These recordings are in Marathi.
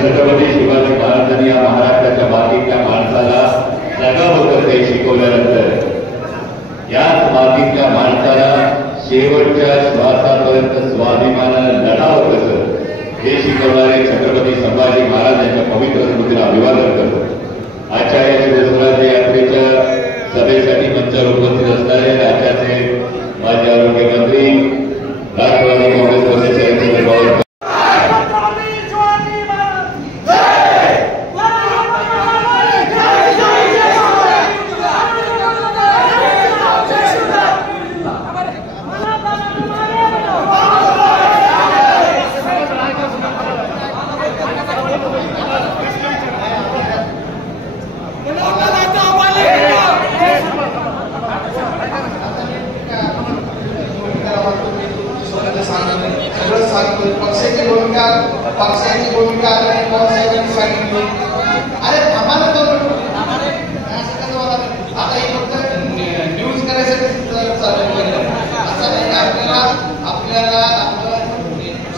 छत्रपती शिवाजी महाराजांनी या महाराष्ट्राच्या मातीतल्या माणसाला जगावं कसं हे शिकवल्यानंतर याच मातीतल्या माणसाला शेवटच्या श्वासापर्यंत स्वाभिमानानं लढावं कसं हे शिकवणारे छत्रपती संभाजी महाराज यांच्या पवित्र स्मृतीला अभिवादन करतो। आजच्या या शिवस्वराज्य यात्रेच्या सभेसाठी मंचावर उपस्थित असणारे राज्याचे माजी आरोग्यमंत्री राष्ट्रवादी काँग्रेस पक्षाचे नेते पक्षाची भूमिका साहेबांनी सांगितली। अरे आम्हाला तो आता हे फक्त न्यूज करायसाठी चालू केलं असं नाही। आपल्याला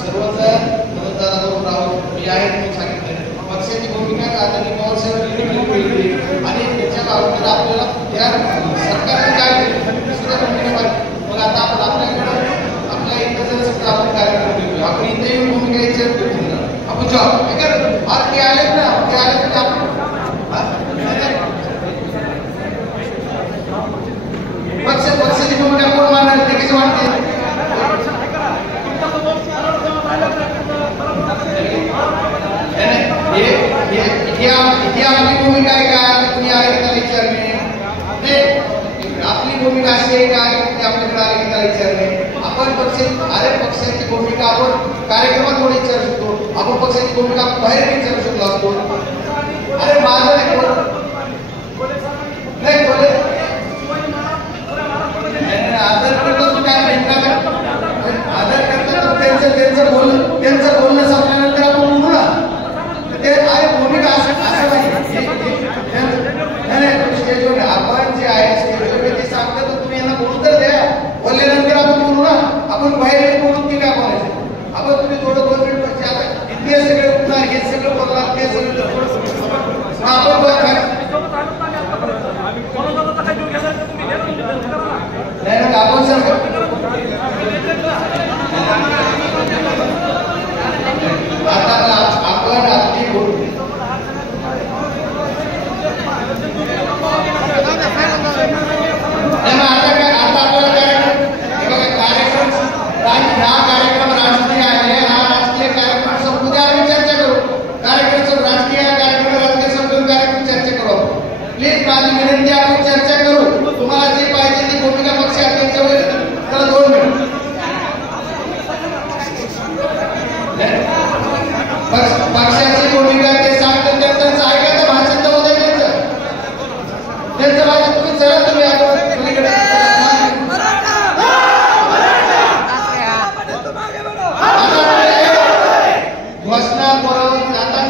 सर्वजण मतदाराबरोबर राहून मी आहे म्हणून सांगितलं। पक्षाची भूमिका आदरणीय पवार साहेबांनी आणि त्याच्या बाबतीत आपल्याला त्या सरकारने काय दुसऱ्या भूमिका मग आता आपण आपल्याकडे आपल्या इथं जर समजा आपण कार्यक्रम घेतो आपण इथे येऊन भूमिका विचारतो आपण जॉब और क्या आले ना क्या आले ना पक्षाची भूमिका कोण मानणार ते कशी वाटते? ही आपली भूमिका आहे का तुम्ही आहे का विचारणे आपली भूमिका अशी आहे का की आपल्याकडे आले की विचारणे आपण पक्षाची भूमिका आपण कार्यक्रमात कोणी विचारू शकतो आपण पक्षाची भूमिका बाहेर विचारू शकलो असतो। अरे माझं नाही बोले आदर करतो काय आदर करतो त्यांचं बोलणं संपल्यानंतर आपण बोलू ना ते आहे भूमिका असं नाही स्टेजवर आपण जे आहे स्टेजवर ते सांगतात तर तुम्ही यांना बोलू तर द्या बोलल्यानंतर आपण बोलू ना आपण बाहेर बोलून की काय बोलायचं आपण तुम्ही थोडं 2 मिनिट म्हणजे आता इतके सगळे उठणार हे सगळं बोलणार ते सगळं आपण नाही आपण सर आता आपण आपली बोलू पक्षाची भूमिका ते सांगतात त्यांचं ऐकायचं भाषण तर होतं त्यांचं भाषण तुम्ही चला तुम्ही घोषणा बोलवून जातात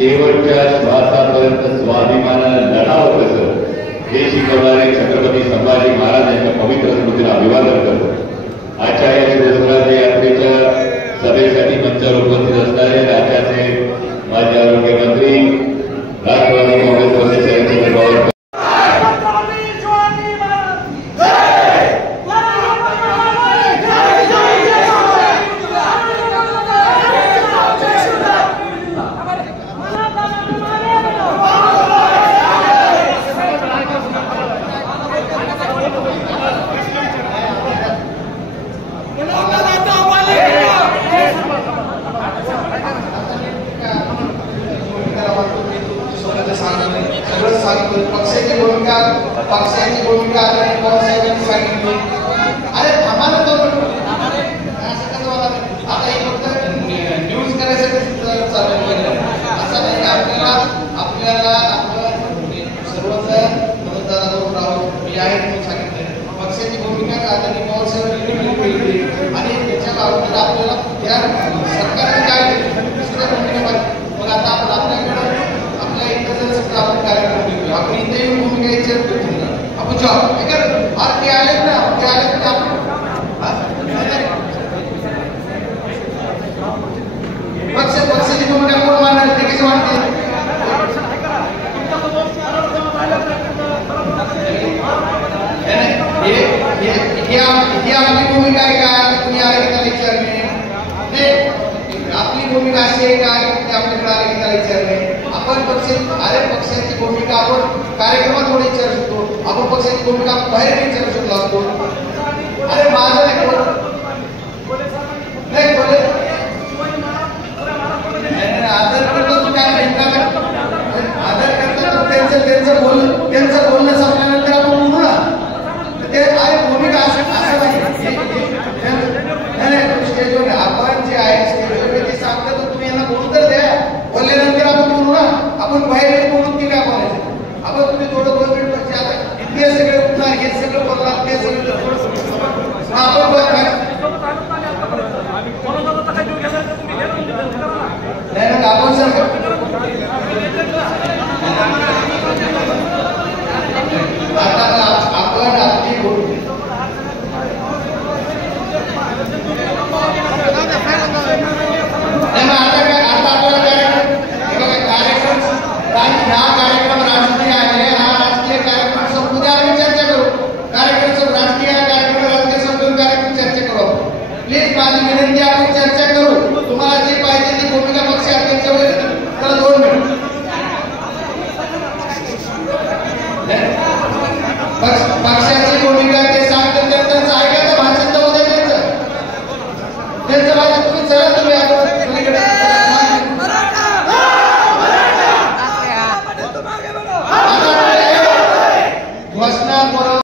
शेवटच्या श्वासापर्यंत स्वाभिमानानं लढावं कसं हे शिकवणारे छत्रपती संभाजी महाराज यांच्या पवित्र स्मृतीला अभिवादन करतो. आजच्या या शिवस्वराज्य यात्रेच्या सभेसाठी मंचावर उपस्थित असणारे राज्याचे माजी आरोग्यमंत्री राष्ट्रवादी काँग्रेस पक्षाचे शरदचंद्र पवार पक्षाची भूमिका पवारसाहेबांनी सांगितली. अरे आम्हाला तो असं कसं होणार? आता हे फक्त न्यूज करायसाठी चालू केलं असं नाही. आपल्याला सर्वजण मतदाराबरोबर राहून मी आहे म्हणून सांगितलं. पक्षाची भूमिका आदरणीय पवारसाहेबांनी केली आणि त्याच्या अगोदर आपल्याला त्या सरकारने काय दुसऱ्या भूमिका पाहिजे. मग आता आपण आपल्याकडे आपल्या इथं जर समजा आपण कार्यक्रम घेतो आपण इथे भूमिका विचारतो आपण जॉब ते आलेत ना ते आलेत ना पक्षाची भूमिका कोण मानणार ते कसे वाटते? ही आपली भूमिका आहे का? तुम्ही आले की त्याला विचारणे आपली भूमिका अशी आहे का की आपल्याकडे आले की त्याला विचारणे? आपण पक्षाची भूमिका आपण कार्यक्रमात थोडी विचारू शकतो. आपण पक्षाची भूमिका बाहेर विचारू शकलो असतो. अरे माझं नाही बोले आदर करतो काय आदर करतो त्यांचं बोलणं संपल्यानंतर आपण बोलू ना. ते आहे भूमिका असं नाही स्टेजवर आपण जे आहे स्टेजवर ते सांगतात तर तुम्ही यांना बोलू तर द्या. बोलल्यानंतर आपण बोलू ना. आपण बाहेर बोलून की काय बोलायचं? आपण तुम्ही थोडं 2 मिनिट आता इतके सगळे उठणार हे